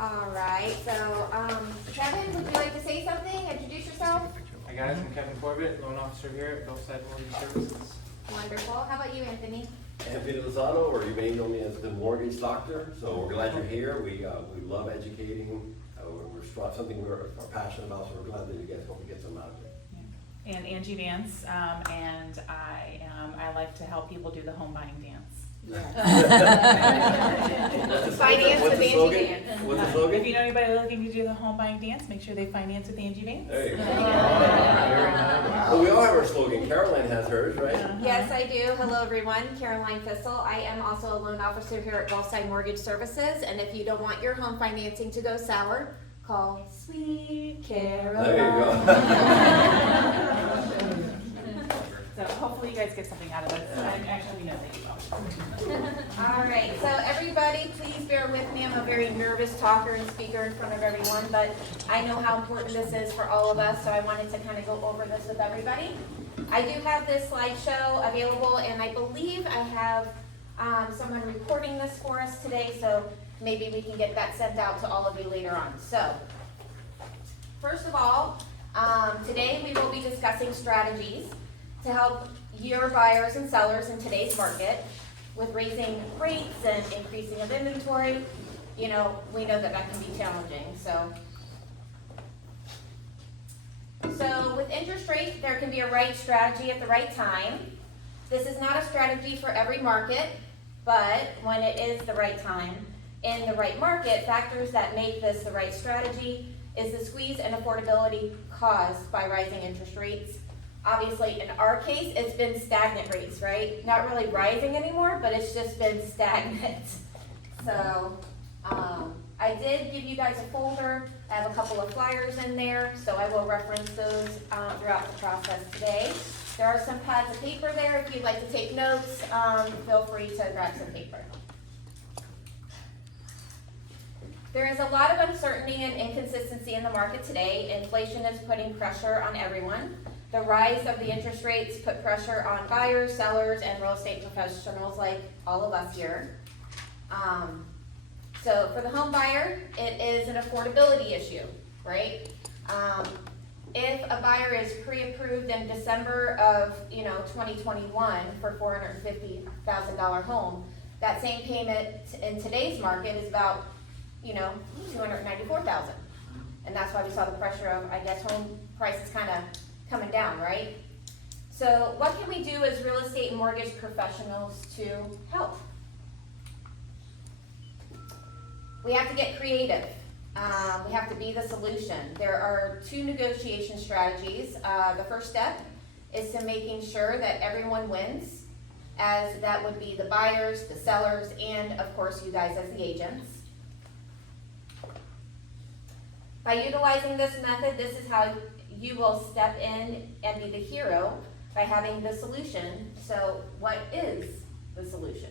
All right, so, Kevin, would you like to say something? Introduce yourself. Hi guys, I'm Kevin Corbett, loan officer here at Gulfside Mortgage Services. Wonderful. How about you, Anthony? Anthony Lozano, or you may know me as the mortgage doctor. So we're glad you're here. We love educating. We're something we're passionate about, so we're glad that you guys hope we get some out of it. And Angie Vance, and I like to help people do the home buying dance. Finance with Angie Vance. What's the slogan? If you know anybody looking to do the home buying dance, make sure they finance with Angie Vance. There you go. Well, we all have our slogan. Caroline has hers, right? Yes, I do. Hello, everyone. Caroline Fissel. I am also a loan officer here at Gulfside Mortgage Services. And if you don't want your home financing to go sour, call Sweet Caroline. There you go. So hopefully you guys get something out of this. Actually, we know that you will. All right, so everybody, please bear with me. I'm a very nervous talker and speaker in front of everyone, but I know how important this is for all of us, so I wanted to kind of go over this with everybody. I do have this slideshow available, and I believe I have someone recording this for us today, so maybe we can get that sent out to all of you later on. So, first of all, today we will be discussing strategies to help your buyers and sellers in today's market with raising rates and increasing of inventory. You know, we know that that can be challenging, so with interest rates, there can be a right strategy at the right time. This is not a strategy for every market, but when it is the right time in the right market, factors that make this the right strategy is the squeeze and affordability caused by rising interest rates. Obviously, in our case, it's been stagnant rates, right? Not really rising anymore, but it's just been stagnant. So, I did give you guys a folder. I have a couple of flyers in there, so I will reference those throughout the process today. There are some pads of paper there. If you'd like to take notes, feel free to grab some paper. There is a lot of uncertainty and inconsistency in the market today. Inflation is putting pressure on everyone. The rise of the interest rates put pressure on buyers, sellers, and real estate professionals like all of us here. So for the home buyer, it is an affordability issue, right? If a buyer is pre-approved in December of 2021 for $450,000 home, that same payment in today's market is about $294,000, and that's why we saw the pressure of, I guess, home prices kind of coming down, right? So what can we do as real estate and mortgage professionals to help? We have to get creative. We have to be the solution. There are two negotiation strategies. The first step is to making sure that everyone wins, as that would be the buyers, the sellers, and of course you guys as the agents. By utilizing this method, this is how you will step in and be the hero by having the solution. So what is the solution?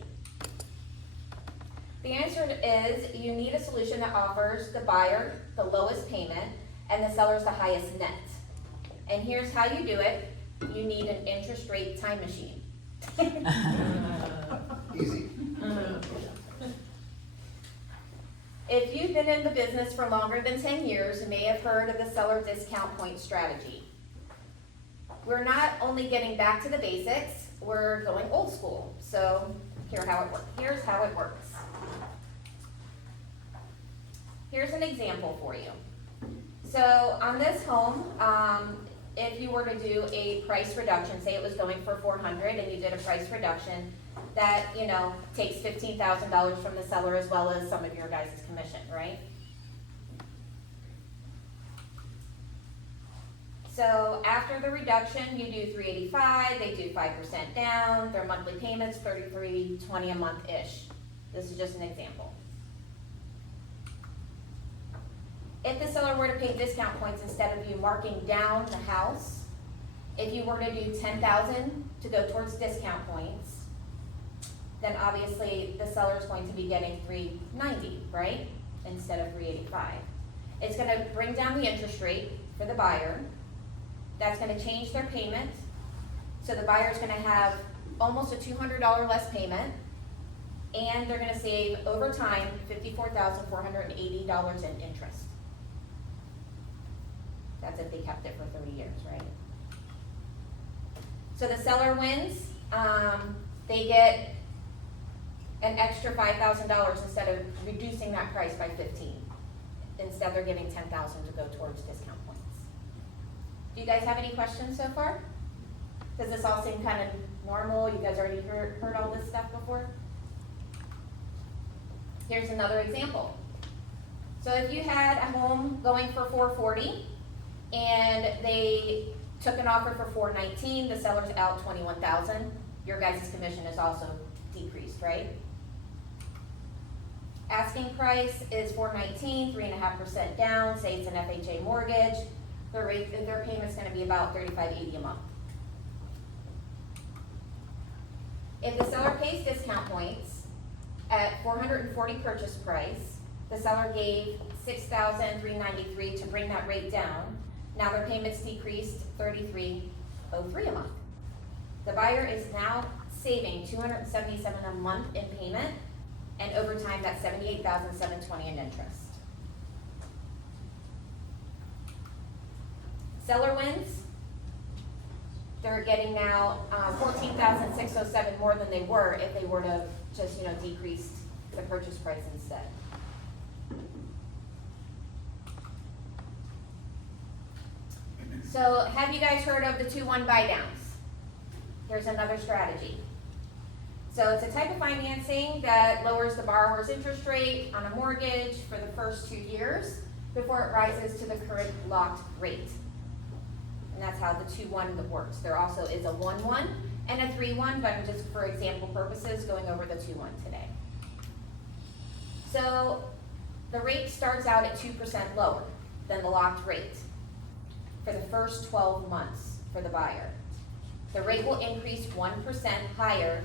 The answer is you need a solution that offers the buyer the lowest payment and the sellers the highest net. And here's how you do it. You need an interest rate time machine. Easy. If you've been in the business for longer than 10 years, you may have heard of the seller discount point strategy. We're not only getting back to the basics, we're going old school. So here's how it works. Here's an example for you. So on this home, if you were to do a price reduction, say it was going for $400 and you did a price reduction, that takes $15,000 from the seller as well as some of your guys' commission, right? So after the reduction, you do $385, they do 5% down, their monthly payments $33.20 a month-ish. This is just an example. If the seller were to pay discount points instead of you marking down the house, if you were to do $10,000 to go towards discount points, then obviously the seller is going to be getting $390, right? Instead of $385. It's going to bring down the interest rate for the buyer. That's going to change their payment. So the buyer is going to have almost a $200 less payment. and they're gonna save over time $54,480 in interest. That's if they kept it for 30 years, right? So the seller wins, they get an extra $5,000 instead of reducing that price by 15. Instead, they're giving 10,000 to go towards discount points. Do you guys have any questions so far? Does this all seem kind of normal? You guys already heard all this stuff before? Here's another example. So if you had a home going for $440 and they took an offer for $419, the seller's out $21,000, your guys' commission is also decreased, right? Asking price is $419, 3.5% down, say it's an FHA mortgage, their payment's gonna be about $35.80 a month. If the seller pays discount points at $440 purchase price, the seller gave $6,393 to bring that rate down. Now their payments decreased $33.03 a month. The buyer is now saving $277 a month in payment, and over time that's $78,720 in interest. Seller wins. They're getting now $14,607 more than they were if they were to just, decrease the purchase price instead. So have you guys heard of the 2-1 buy downs? Here's another strategy. So it's a type of financing that lowers the borrower's interest rate on a mortgage for the first 2 years before it rises to the current locked rate. And that's how the 2-1 works. There also is a 1-1 and a 3-1, but I'm just for example purposes going over the 2-1 today. So the rate starts out at 2% lower than the locked rate for the first 12 months for the buyer. The rate will increase 1% higher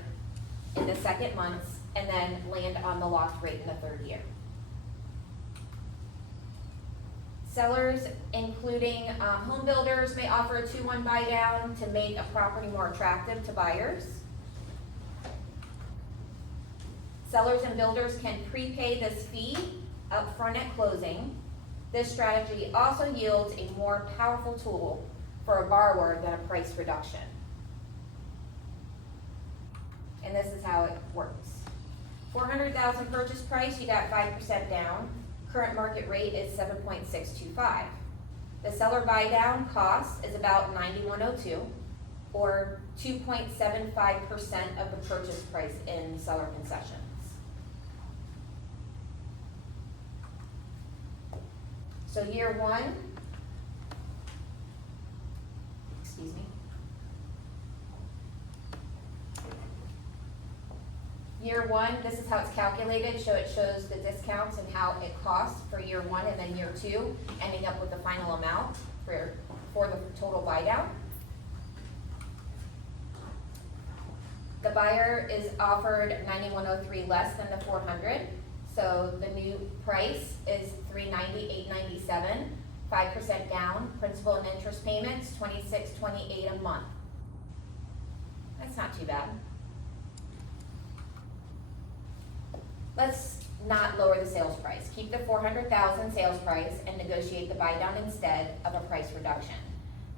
in the second months and then land on the locked rate in the third year. Sellers, including home builders, may offer a 2-1 buy down to make a property more attractive to buyers. Sellers and builders can prepay this fee upfront at closing. This strategy also yields a more powerful tool for a borrower than a price reduction. And this is how it works. $400,000 purchase price, you got 5% down. Current market rate is 7.625. The seller buy down cost is about $91.02, or 2.75% of the purchase price in seller concessions. So year one, excuse me. Year one, this is how it's calculated, so it shows the discounts and how it costs for year one and then year two, ending up with the final amount for the total buy down. The buyer is offered $91.03 less than the $400, so the new price is $390,897, 5% down, principal and interest payments, $26.28 a month. That's not too bad. Let's not lower the sales price. Keep the $400,000 sales price and negotiate the buy down instead of a price reduction.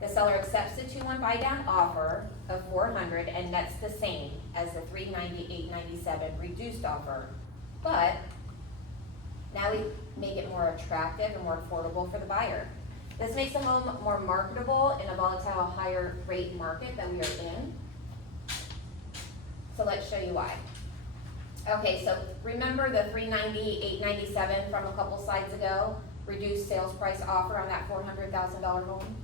The seller accepts the 2-1 buy down offer of $400, and that's the same as the $390,897 reduced offer, but now we make it more attractive and more affordable for the buyer. This makes the home more marketable in a volatile, higher rate market that we are in. So let's show you why. Okay, so remember the $390,897 from a couple slides ago, reduced sales price offer on that $400,000 home?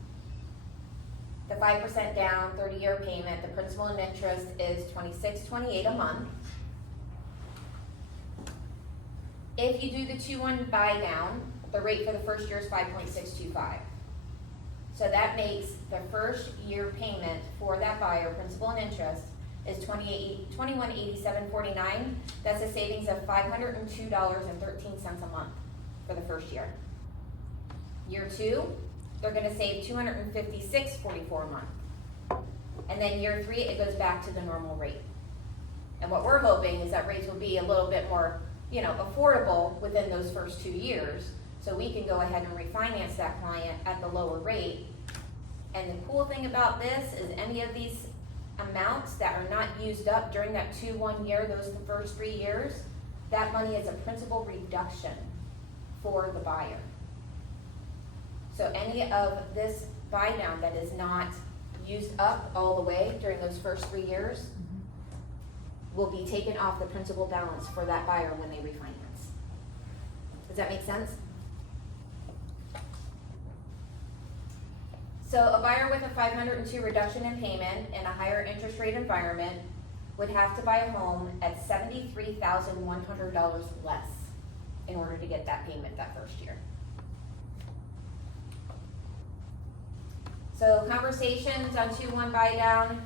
The 5% down, 30-year payment, the principal and interest is $26.28 a month. If you do the 2-1 buy down, the rate for the first year is 5.625. So that makes the first year payment for that buyer, principal and interest, is $2187.49. That's a savings of $502.13 a month for the first year. Year two, they're gonna save $256.44 a month. And then year three, it goes back to the normal rate. And what we're hoping is that rates will be a little bit more, affordable within those first 2 years. So we can go ahead and refinance that client at the lower rate. And the cool thing about this is any of these amounts that are not used up during that 2-1 year, those the first 3 years, that money is a principal reduction for the buyer. So any of this buy down that is not used up all the way during those first 3 years will be taken off the principal balance for that buyer when they refinance. Does that make sense? So a buyer with a 502 reduction in payment in a higher interest rate environment would have to buy a home at $73,100 less in order to get that payment that first year. So conversations on 2-1 buy down,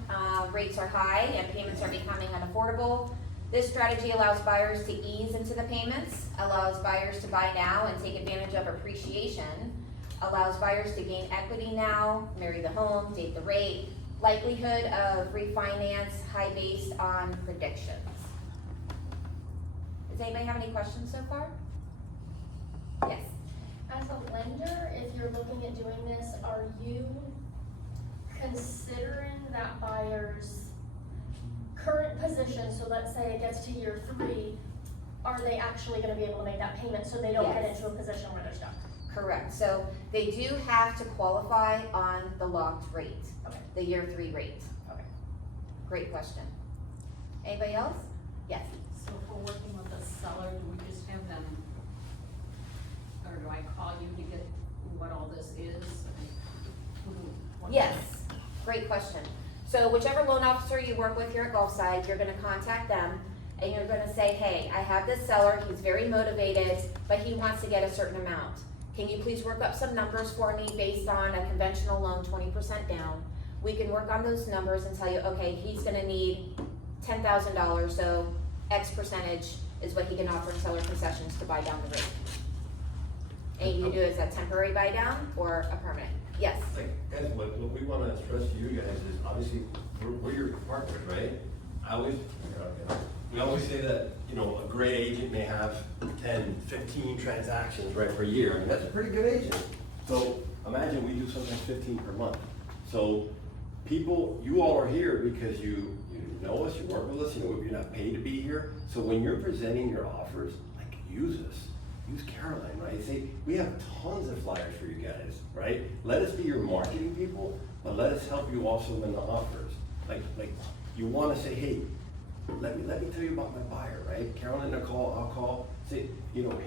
rates are high and payments are becoming unaffordable. This strategy allows buyers to ease into the payments, allows buyers to buy now and take advantage of appreciation, allows buyers to gain equity now, marry the home, date the rate, likelihood of refinance, high based on predictions. Does anybody have any questions so far? Yes. As a lender, if you're looking at doing this, are you considering that buyer's current position, so let's say it gets to year 3, are they actually gonna be able to make that payment so they don't get Yes. into a position where they're stuck? Correct, so they do have to qualify on the locked rate, Okay. the year 3 rate. Okay. Great question. Anybody else? Yes. So if we're working with a seller, do we just have them, or do I call you to get what all this is? What- Yes, great question. So whichever loan officer you work with here at Gulfside, you're gonna contact them and you're gonna say, hey, I have this seller, he's very motivated, but he wants to get a certain amount. Can you please work up some numbers for me based on a conventional loan, 20% down? We can work on those numbers and tell you, okay, he's gonna need $10,000, so X percentage is what he can offer in seller concessions to buy down the rate. And you can do it as a temporary buy down or a permanent. Yes. Like, guys, what we wanna stress to you guys is, obviously, we're your partners, right? We always say that, a great agent may have 10, 15 transactions, right, per year. I mean, that's a pretty good agent. So imagine we do sometimes 15 per month. So people, you all are here because you know us, you work with us, you're not paid to be here. So when you're presenting your offers, like, use us. Use Caroline, right? Say, we have tons of flyers for you guys, right? Let us be your marketing people, but let us help you also in the offers. Like you wanna say, hey, let me tell you about my buyer, right? Caroline, I'll call, say,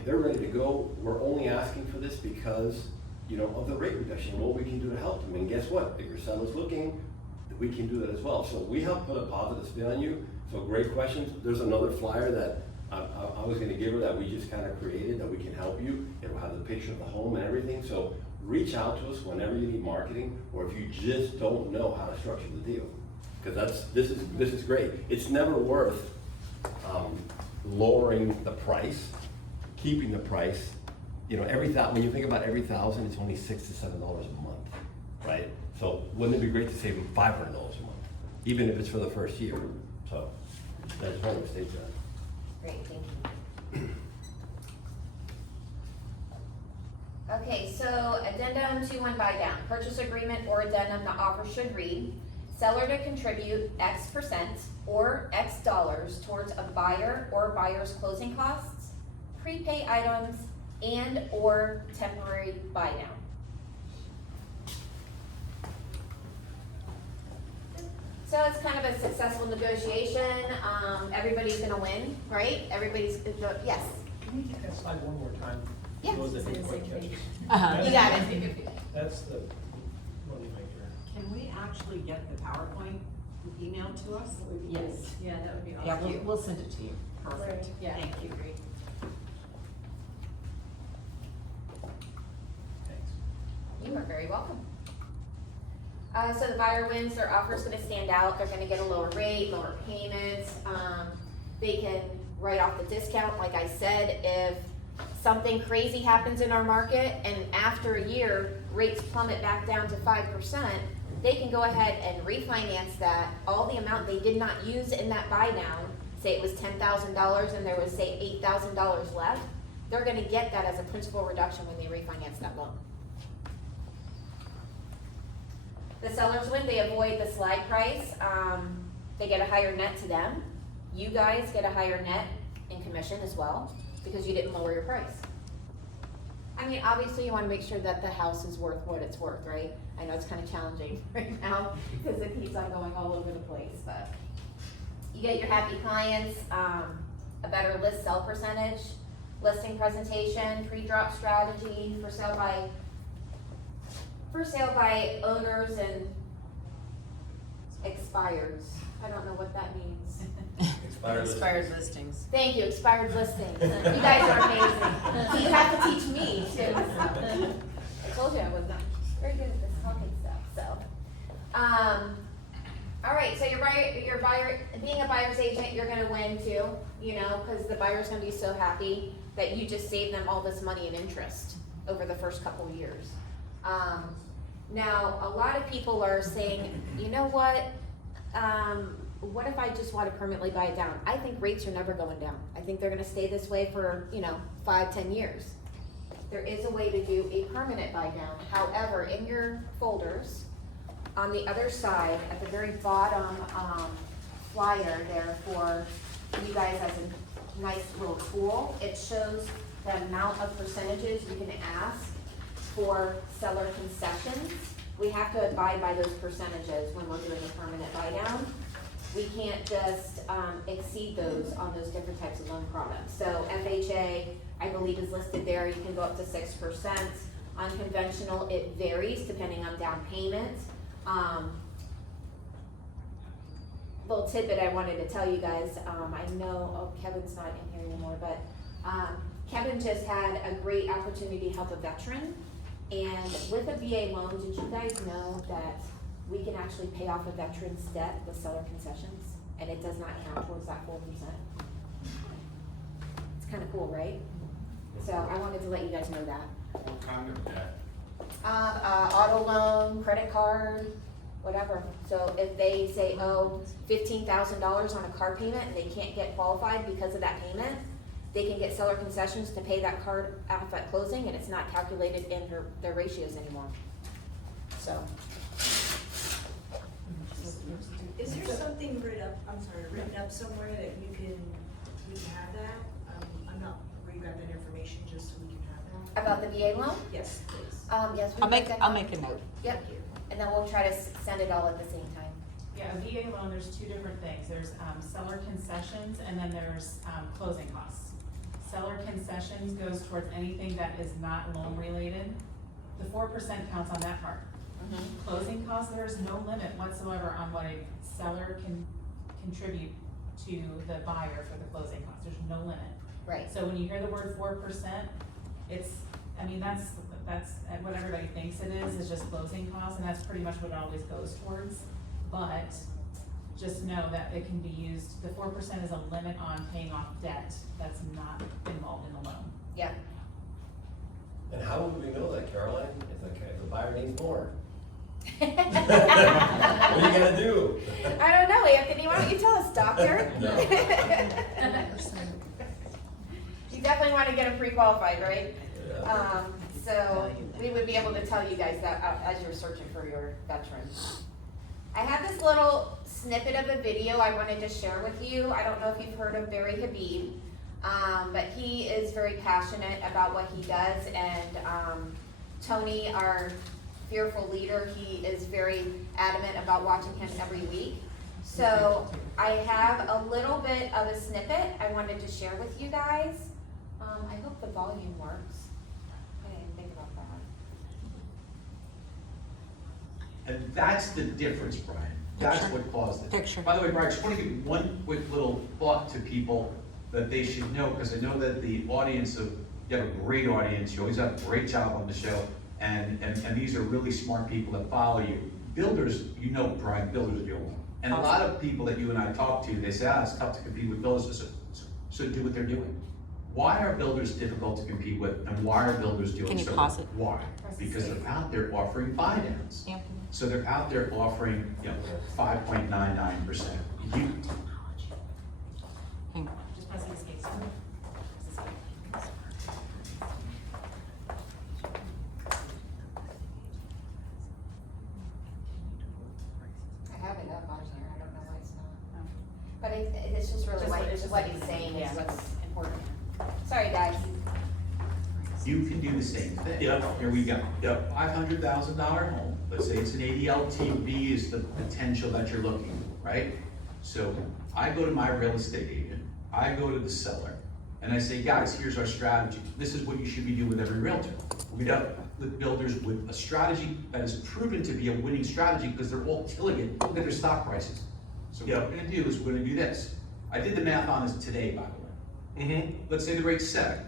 they're ready to go. We're only asking for this because, of the rate reduction, what we can do to help them. And guess what? If your seller's looking, we can do that as well. So we help put a positive spin on you. So great questions. There's another flyer that I was gonna give her that we just kind of created that we can help you. It'll have the picture of the home and everything. So reach out to us whenever you need marketing, or if you just don't know how to structure the deal. Because this is great. It's never worth lowering the price, keeping the price. When you think about every 1,000, it's only $6 to $7 a month, right? So wouldn't it be great to save them $500 a month, even if it's for the first year? So I just wanted to state that. Great, thank you. Okay, so addendum 2-1 buy down, purchase agreement or addendum, the offer should read, seller to contribute X% or X dollars towards a buyer or buyer's closing costs, prepay items, and or temporary buy down. So it's kind of a successful negotiation, everybody's gonna win, right? Yes, Can we take that slide one more time? Yeah. Those that didn't quite catch it. you got it. That's the money maker. Can we actually get the PowerPoint emailed to us? Yes, yeah, that would be Yeah, awesome. we'll send it to you. Perfect. Yeah. Thank you. Great. Thanks. You are very welcome. So the buyer wins, their offer's gonna stand out, they're gonna get a lower rate, lower payments, they can write off the discount, like I said, if something crazy happens in our market and after a year, rates plummet back down to 5%, they can go ahead and refinance that, all the amount they did not use in that buy down, say it was $10,000 and there was, say, $8,000 left, they're gonna get that as a principal reduction when they refinance that loan. The sellers win, they avoid the slide price, they get a higher net to them. You guys get a higher net in commission as well, because you didn't lower your price. I mean, obviously you wanna make sure that the house is worth what it's worth, right? I know it's kinda challenging right now, because it keeps on going all over the place, but. You get your happy clients, a better list sell percentage, listing presentation, pre-drop strategy, for sale by owners and expires. I don't know what that means. Expired listings. Thank you, expired listings. You guys are amazing. So you have to teach me too. I told you I was not very good at this talking stuff, so. All right, so your buyer, being a buyer's agent, you're gonna win too, you know, cause the buyer's gonna be so happy that you just saved them all this money in interest over the first couple of years. Now, a lot of people are saying, you know what if I just wanna permanently buy it down? I think rates are never going down. I think they're gonna stay this way for, 5-10 years. There is a way to do a permanent buy down. However, in your folders, on the other side, at the very bottom, flyer there for you guys as a nice little tool, it shows the amount of percentages you can ask for seller concessions. We have to abide by those percentages when we're doing a permanent buy down. We can't just, exceed those on those different types of loan products. So FHA, I believe is listed there, you can go up to 6%. On conventional, it varies depending on down payment. Little tidbit I wanted to tell you guys, I know, Kevin's not in here anymore, but, Kevin just had a great opportunity to help a veteran. And with a VA loan, did you guys know that we can actually pay off a veteran's debt with seller concessions? And it does not count towards that 4%. It's kinda cool, right? So I wanted to let you guys know that. What kind of debt? Auto loan, credit card, whatever. So if they say, $15,000 on a car payment and they can't get qualified because of that payment, they can get seller concessions to pay that card off at closing, and it's not calculated in their ratios anymore. So. Is there something written up somewhere that we can have that? I'm not, where you got that information, just so we can have that? About the VA loan? Yes, please. Yes. I'll make a note. Yep, Thank you. and then we'll try to send it all at the same time. Yeah, a VA loan, there's two different things. There's seller concessions and then there's closing costs. Seller concessions goes towards anything that is not loan related. The 4% counts on that part. Closing costs, there's no limit whatsoever on what a seller can contribute to the buyer for the closing costs. There's no limit. Right. So when you hear the word 4%, that's what everybody thinks it is just closing costs, and that's pretty much what it always goes towards. But just know that it can be used, the 4% is a limit on paying off debt that's not involved in the loan. Yep. And how would we know that, Caroline? If the buyer needs more? What What are you gonna do? I don't know, Anthony, why don't you tell us, doctor? No. You definitely wanna get them pre-qualified, right? Yeah. So we would be able to tell you guys that as you're searching for your veteran. I have this little snippet of a video I wanted to share with you. I don't know if you've heard of Barry Habib, but he is very passionate about what he does, and Tony, our fearful leader, he is very adamant about watching him every week. So I have a little bit of a snippet I wanted to share with you guys. I hope the volume works. I didn't think about that. And that's the difference, Brian. That's what caused it. Picture. By the way, Brian, I just want to give one quick little thought to people that they should know, because I know that the audience you have a great audience, you always have a great job on the show, and these are really smart people that follow you. Builders, Brian, builders do. And a lot of people that you and I talk to, they say, it's tough to compete with builders, so do what they're doing. Why are builders difficult to compete with, and why are builders doing so? Can you pause it? Why? Because they're out there offering buy downs. Anthony. So they're out there offering, 5.99%. you can do the same thing. Yep. Here we go. Yep. $500,000 home, let's say it's an ADLTV is the potential that you're looking for, right? So I go to my real estate agent, I go to the seller, and I say, guys, here's our strategy. This is what you should be doing with every realtor. We don't with builders with a strategy that is proven to be a winning strategy because they're all killing it. Look at their stock prices. So what we're gonna do is we're gonna do this. I did the math on this today, by the way. Let's say the rate's 7.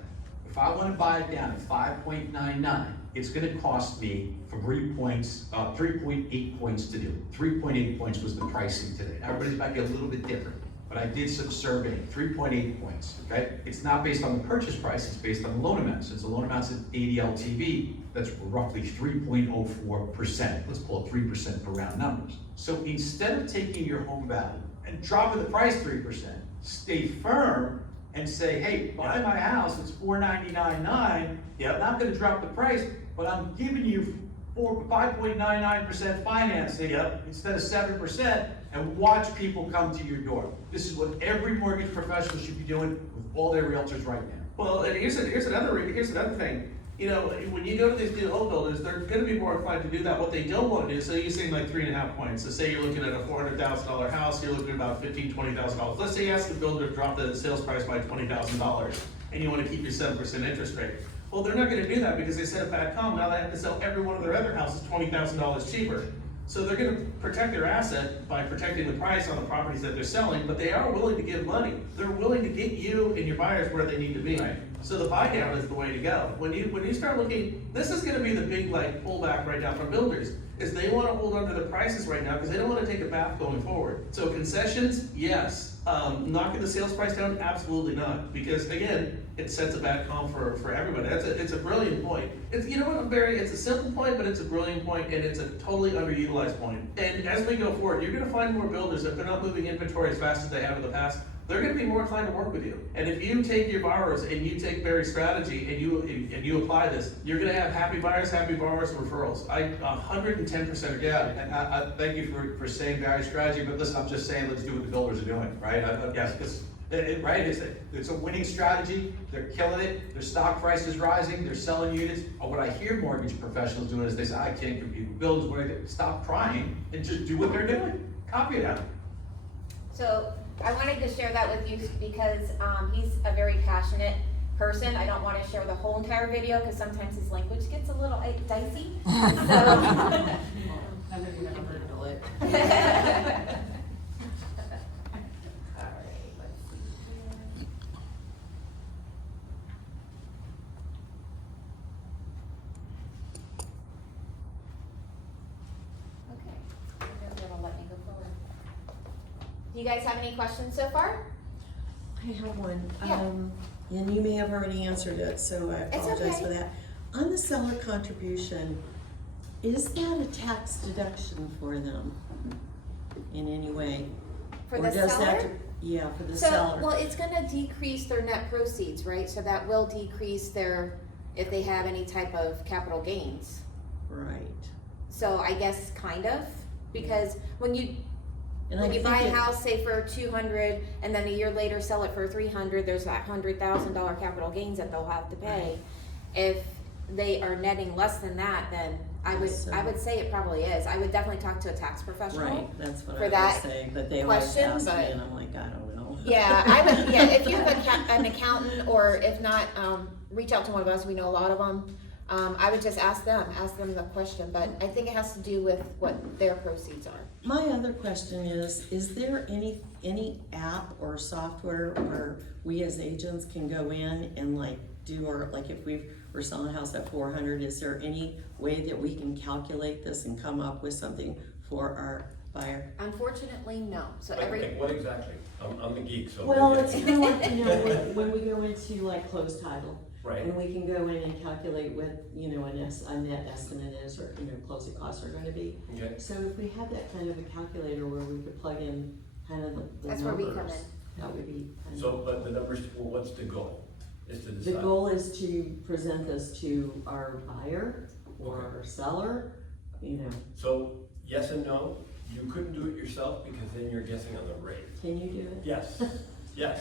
If I wanna buy it down at 5.99, it's gonna cost me 3.8 points to do. 3.8 points was the pricing today. Everybody's might be a little bit different, but I did some surveying, 3.8 points, okay? It's not based on the purchase price, it's based on the loan amount. Since the loan amount's at ADLTV, that's roughly 3.04%. Let's call it 3% for round numbers. So instead of taking your home value and dropping the price 3%, stay firm and say, hey, buy my house, it's $499.9. I'm not gonna drop the price, but I'm giving you 5.99% financing instead of 7%, and watch people come to your door. This is what every mortgage professional should be doing with all their realtors right now. Well, and here's another thing. You know, when you go to these new home builders, they're gonna be more inclined to do that. What they don't wanna do, so you're saying like 3.5 points. So say you're looking at a $400,000 house, you're looking at about $15,000, $20,000. Let's say you ask the builder to drop the sales price by $20,000, and you wanna keep your 7% interest rate. Well, they're not gonna do that because they set a bad comp. Now they have to sell every one of their other houses $20,000 cheaper. So they're gonna protect their asset by protecting the price on the properties that they're selling, but they are willing to give money. They're willing to get you and your buyers where they need to be. Right. So the buy down is the way to go. When you start looking, this is gonna be the big like pullback right now from builders, is they wanna hold on to the prices right now because they don't wanna take a bath going forward. So concessions, yes. Knocking the sales price down, absolutely not. Because again, it sets a bad comp for everybody. It's a brilliant point. It's, you know what, it's a simple point, but it's a brilliant point, and it's a totally underutilized point. And as we go forward, you're gonna find more builders, if they're not moving inventory as fast as they have in the past, they're gonna be more inclined to work with you. And if you take your borrowers and you take Barry's strategy and you apply this, you're gonna have happy buyers, happy borrowers, and referrals. 110% agree. Yeah, and I thank you for saying Barry's strategy, but listen, I'm just saying, let's do what the builders are doing, right? Yes, right, it's a winning strategy, they're killing it, their stock price is rising, they're selling units. What I hear mortgage professionals doing is they say, I can't compete with builders. What do I do? Stop crying and just do what they're doing, copy it out. So I wanted to share that with you because he's a very passionate person. I don't want to share the whole entire video because sometimes his language gets a little dicey. Do you guys have any questions so far? I have one. Yeah. And you may have already answered it, so I It's apologize okay. for that. On the seller contribution, is that a tax deduction for them in any way? For Or the does that- seller? Yeah, for the So, seller. well, it's gonna decrease their net proceeds, right? So that will decrease their, if they have any type of capital gains. Right. So I guess kind of, because when you And I buy think a it- house, say for 200, and then a year later sell it for 300, there's that $100,000 capital gains that they'll have to pay. If they are netting less than that, then I would say it probably is. I would definitely talk to a tax professional. Right, that's what for I that was saying, but they always question, ask me, but- and I'm like, I don't know. Yeah, I would, yeah, if you have an accountant, or if not, reach out to one of us, we know a lot of them. I would just ask them the question, but I think it has to do with what their proceeds are. My other question is there any app or software where we as agents can go in and like do, or like if we're selling a house at 400, is there any way that we can calculate this and come up with something for our buyer? Unfortunately, no. So Like, what exactly? I'm the geek, so. Well, it's kind of like, you know, when we go into like closed title. Right. And we can go in and calculate what, you know, a net estimate is, or, you know, closing costs are gonna be. Okay. So if we had that kind of a calculator where we could plug in kind of the That's numbers. where we come in. That would be kind So, of. but the numbers, well, what's the goal? Is to decide. The goal is to present this to our buyer or our seller, you know. So, yes and no, you couldn't do it yourself because then you're guessing on the rate. Can you do it? Yes, yes.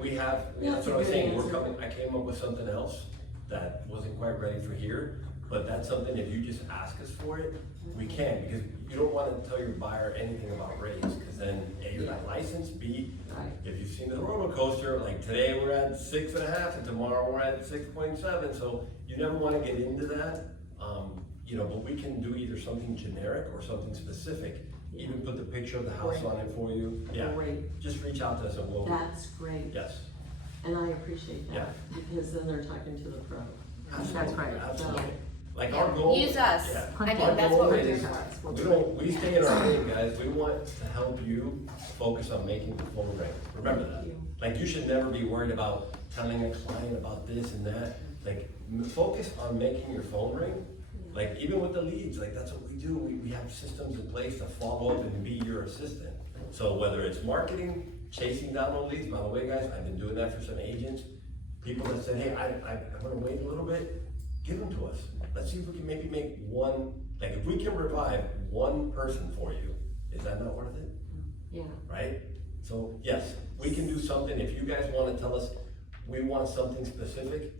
We have, Yeah, that's that's a what I was good saying, answer. I came up with something else. that wasn't quite ready for here. But that's something, if you just ask us for it, we can, because you don't wanna tell your buyer anything about rates, cause then A, you're not licensed, B, Right. if you've seen the roller coaster, like today we're at 6.5 and tomorrow we're at 6.7, so you never wanna get into that. You know, but we can do either something generic or something specific, even put the picture of the house on it for you, yeah. Great. Just reach out to us and we'll, That's great. yes. And I appreciate Yeah. that, because then they're talking to the pro. Absolutely, right. Absolutely. Yeah. Like Yeah. our goal. Use us. Yeah. I mean, Our that's goal what we're is- here for. we stay in our lane, guys, we want to help you focus on making the phone ring, remember that. Thank you. Like, you should never be worried about telling a client about this and that, like, focus on making your phone ring. Like, even with the leads, like, that's what we do, we have systems in place to follow up and be your assistant. So whether it's marketing, chasing down the leads, by the way, guys, I've been doing that for some agents, people that said, hey, I'm gonna wait a little bit, give them to us. Let's see if we can maybe make one, like, if we can revive one person for you, is that not worth it? Yeah. Right? So, yes, we can do something, if you guys wanna tell us, we want something specific,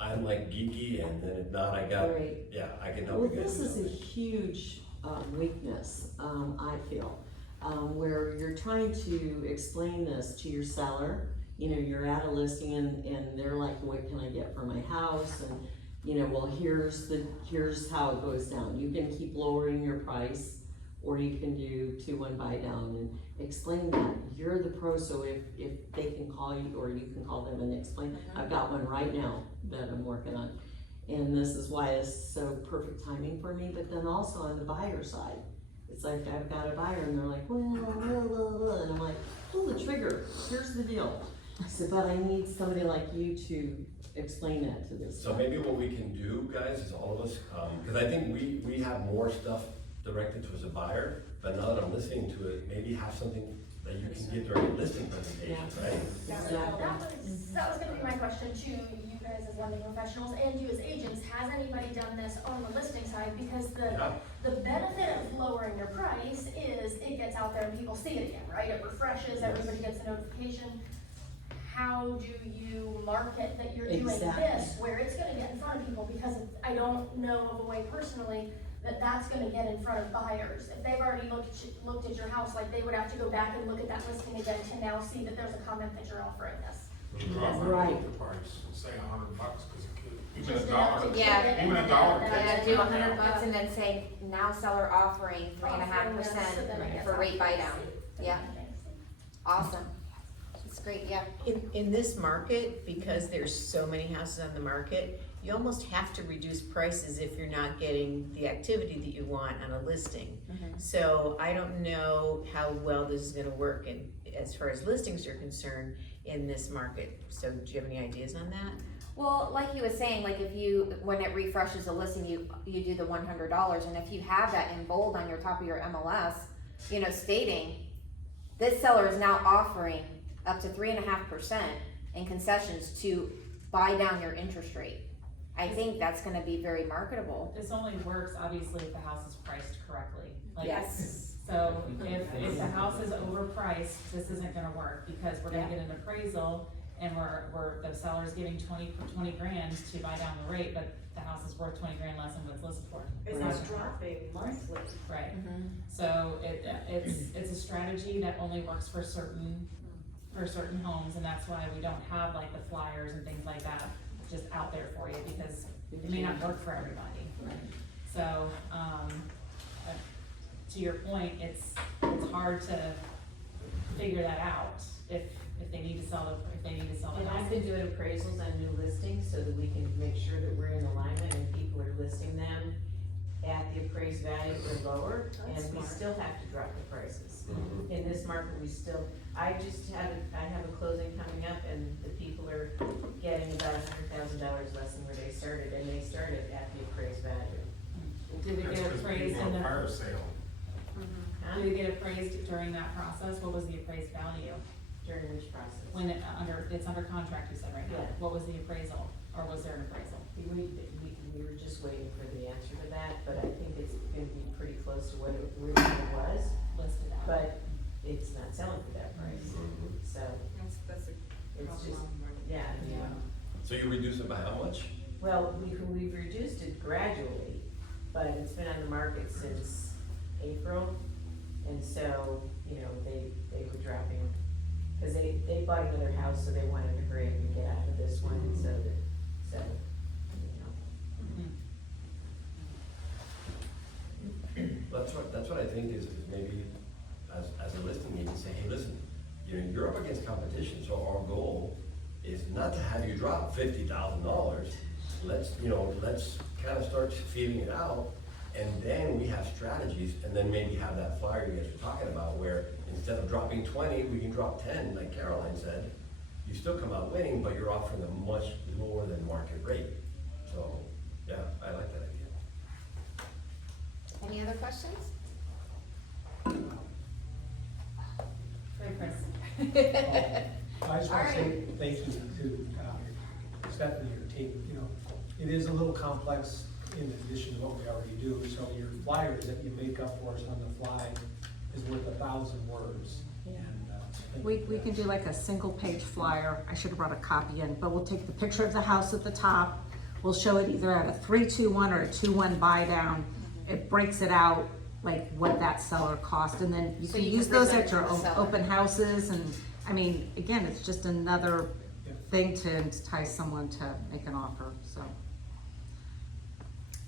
I'm like geeky, and then if not, I got, Great. yeah, I can help Well, you guys. this is a huge weakness, I feel, where you're trying to explain this to your seller. You know, you're at a listing and they're like, what can I get for my house? And, you know, well, here's how it goes down. You can keep lowering your price, or you can do 2-1 buy down, and explain that. You're the pro, so if they can call you, or you can call them and explain. I've got one right now that I'm working on. And this is why it's so perfect timing for me, but then also on the buyer side, it's like I've got a buyer and they're like, well, and I'm like, pull the trigger, here's the deal. So, but I need somebody like you to explain that to this. So maybe what we can do, guys, is all of us, cause I think we have more stuff directed towards a buyer, but now that I'm listening to it, maybe have something that you can give during a listing presentation, right? That was gonna be my question to you guys as lending professionals and you as agents. Has anybody done this on the listing side? Because Yeah. the benefit of lowering your price is it gets out there and people see it again, right? It refreshes, everybody gets a notification. How do you market that you're doing Exactly. this, where it's gonna get in front of people? Because I don't know of a way personally that that's gonna get in front of buyers. If they've already looked at your house, like they would have to go back and look at that listing again to now see that there's a comment that you're offering this. Right. The price, say $100, cause it could, even Just a enough dollar. to Yeah. get it Even a and dollar then can- Yeah, that's do enough. $100 and then say, now seller offering 3.5% So then it gets for out rate there. buy down. Yeah, awesome. It's great, yeah. In this market, because there's so many houses on the market, you almost have to reduce prices if you're not getting the activity that you want on a listing. So I don't know how well this is gonna work in, as far as listings are concerned in this market. So do you have any ideas on that? Well, like he was saying, like if you, when it refreshes a listing, you do the $100, and if you have that in bold on your top of your MLS, you know, stating, this seller is now offering up to 3.5% in concessions to buy down your interest rate. I think that's gonna be very marketable. This only works obviously if the house is priced correctly. Like, Yes. So if the house is overpriced, this isn't gonna work, because we're gonna get an appraisal and the seller's giving 20 grand to buy down the rate, but the house is worth 20 grand less than what it's listed for. It's not dropping monthly. Right, so it's a strategy that only works for certain homes, and that's why we don't have like the flyers and things like that just out there for you, because it may not work for everybody. So, to your point, it's hard to figure that out if they need to sell the And house. I've been doing appraisals on new listings so that we can make sure that we're in alignment and people are listing them at the appraised value or lower, and we still have to drop the prices. In this market, I have a closing coming up, and the people are getting about $100,000 less than where they started, and they started at the appraised value. Did it get appraised in the, Fire sale. Huh? did it get appraised during that process? What was the appraised value? During which process? When it's under contract, you said right now. Yeah. What was the appraisal, or was there an appraisal? We were just waiting for the answer to that, but I think it's gonna be pretty close to what it originally was, Listed out. but it's not selling for that price, so That's a it's just, problem. yeah, Yeah. So you reduce it by how much? Well, we've reduced it gradually, but it's been on the market since April. And so, you know, they were dropping, cause they bought another house, so they wanted to hurry up and get out of this one, and so, you know. That's what I think is maybe as a listing agent, say, hey, listen, you know, you're up against competition, so our goal is not to have you drop $50,000. Let's kind of start feeling it out, and then we have strategies, and then maybe have that flyer you guys were talking about, where instead of dropping 20, we can drop 10, like Caroline said. You still come out winning, but you're offering a much lower than market rate. So, yeah, I like that idea. Any other questions? Great, Chris. I just All want to say right. thank you to Stephanie, your team. You know, it is a little complex in addition to what we already do. So your flyers that you make up for us on the fly is worth 1,000 words. And thank We you for that. can do like a single page flyer, I should have brought a copy in, but we'll take the picture of the house at the top. We'll show it either at a 3-2-1 or a 2-1 buy down. It breaks it out, like what that seller cost, and then you So can you can use those present at it to your the seller. open houses, and, I mean, again, it's just another Yeah. thing to entice someone to make an offer, so.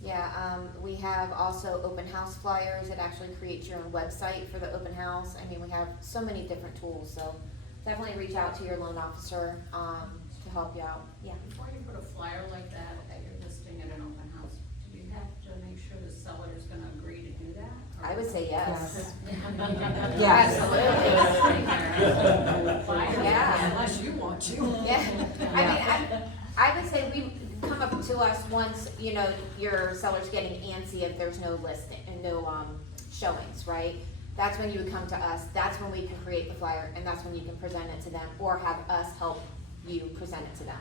Yeah, we have also open house flyers. It actually creates your own website for the open house. I mean, we have so many different tools, so definitely reach out to your loan officer, to help you out. Yeah. Before you put a flyer like that you're listing at an open house, do you have to make sure the seller is gonna agree to do that? Or- I would say yes. Yes. Absolutely. Yeah. Unless you want to. Yeah, I mean, I would say we come up to us once, you know, your seller's getting antsy if there's no listing and no, showings, right? That's when you would come to us, that's when we can create the flyer, and that's when you can present it to them, or have us help you present it to them.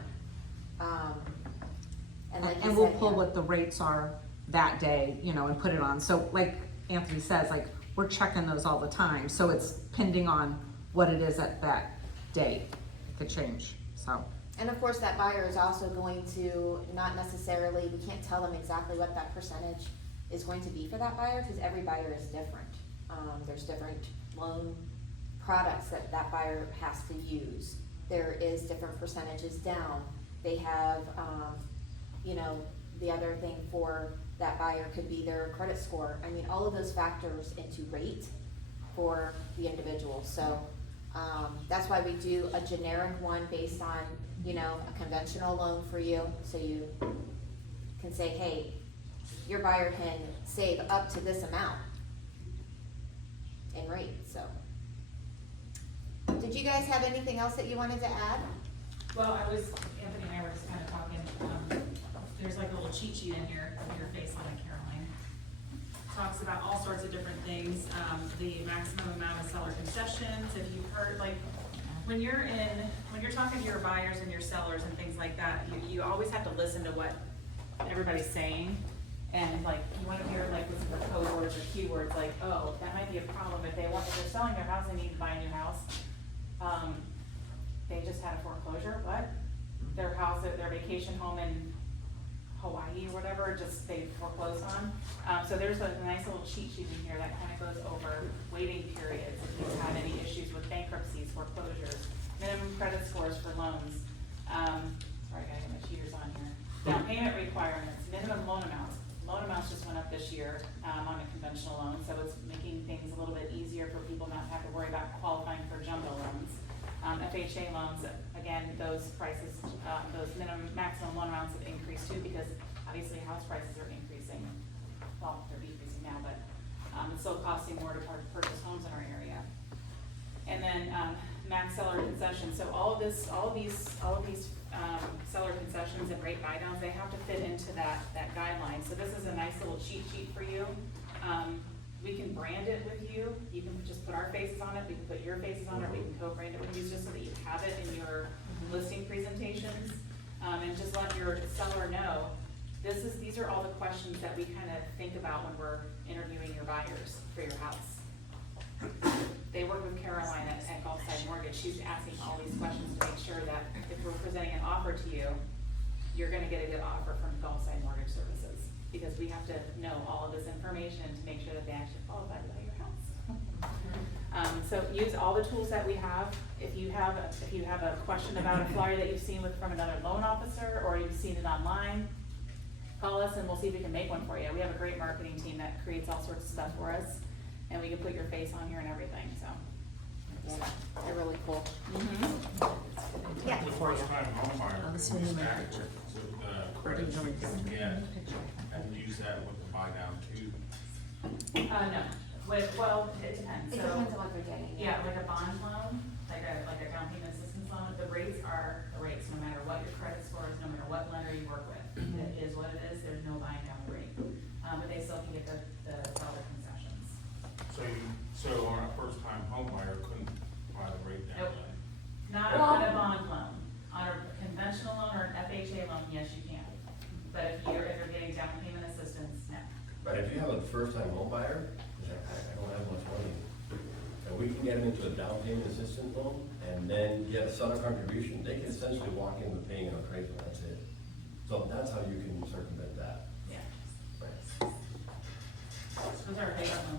And like you And we'll said, pull yeah. what the rates are that day, you know, and put it on. So like Anthony says, like, we're checking those all the time, so it's pending on what it is at that date. It could change, so. And of course, that buyer is also going to not necessarily, we can't tell them exactly what that percentage is going to be for that buyer, because every buyer is different. There's different loan products that that buyer has to use. There is different percentages down. They have, you know, the other thing for that buyer could be their credit score. I mean, all of those factors into rate for the individual. So, that's why we do a generic one based on, you know, a conventional loan for you. So you can say, hey, your buyer can save up to this amount in rate, so. Did you guys have anything else that you wanted to add? Well, Anthony and I were just kind of talking, there's like a little cheat sheet in here with your face on it, Caroline. Talks about all sorts of different things, the maximum amount of seller concessions, if you've heard, like, when you're talking to your buyers and your sellers and things like that, you always have to listen to what everybody's saying. And like, you wanna hear like what's the code words or keywords, like, oh, that might be a problem if they're selling their house, they need to buy a new house. They just had a foreclosure, what? Their house, their vacation home in Hawaii or whatever, just they foreclosed on. So there's a nice little cheat sheet in here that kind of goes over waiting periods, if you have any issues with bankruptcies, foreclosures, minimum credit scores for loans. Sorry, I gotta get my cheaters on here. Down payment requirements, minimum loan amounts. Loan amounts just went up this year, on a conventional loan, so it's making things a little bit easier for people not to have to worry about qualifying for jumbo loans. FHA loans, again, those prices, those maximum loan amounts have increased too, because obviously house prices are increasing. Well, they're decreasing now, but, it's still costing more to purchase homes in our area. And then, max seller concessions, so all of these seller concessions and rate buy downs, they have to fit into that guideline. So this is a nice little cheat sheet for you. We can brand it with you. You can just put our faces on it. We can put your faces on it. We can co-brand it with you just so that you have it in your listing presentations. And just let your seller know, these are all the questions that we kind of think about when we're interviewing your buyers for your house. They work with Caroline at Gulfside Mortgage. She's asking all these questions to make sure that if we're presenting an offer to you, you're gonna get a good offer from Gulfside Mortgage Services, because we have to know all of this information to make sure that they actually qualify to buy your house. So use all the tools that we have. If you have a question about a flyer that you've seen from another loan officer, or you've seen it online, call us and we'll see if we can make one for you. We have a great marketing team that creates all sorts of stuff for us, and we can put your face on here and everything, so. They're really cool. Yeah. The first time homebuyer, I'll can send we you my stack picture. with the credits you can get and use that with the buy down too? No, well, it depends, It so. depends on what they're getting. Yeah, like a bond loan, like a down payment assistance loan, the rates are the rates, no matter what your credit score is, no matter what lender you work with. It is what it is, there's no buying down the rate, but they still can get the seller concessions. So on a first time homebuyer couldn't buy the rate down Nope. then? Not on a bond loan, on a conventional loan or an FHA loan, yes, you can, but if you're getting down payment assistance, no. Right, if you have a first-time home buyer, I don't have much money, and we can get them into a down payment assistance loan, and then get a seller contribution, they can essentially walk in with paying an appraisal, that's it. So that's how you can circumvent that. Yeah. Right. Those are our favorite loans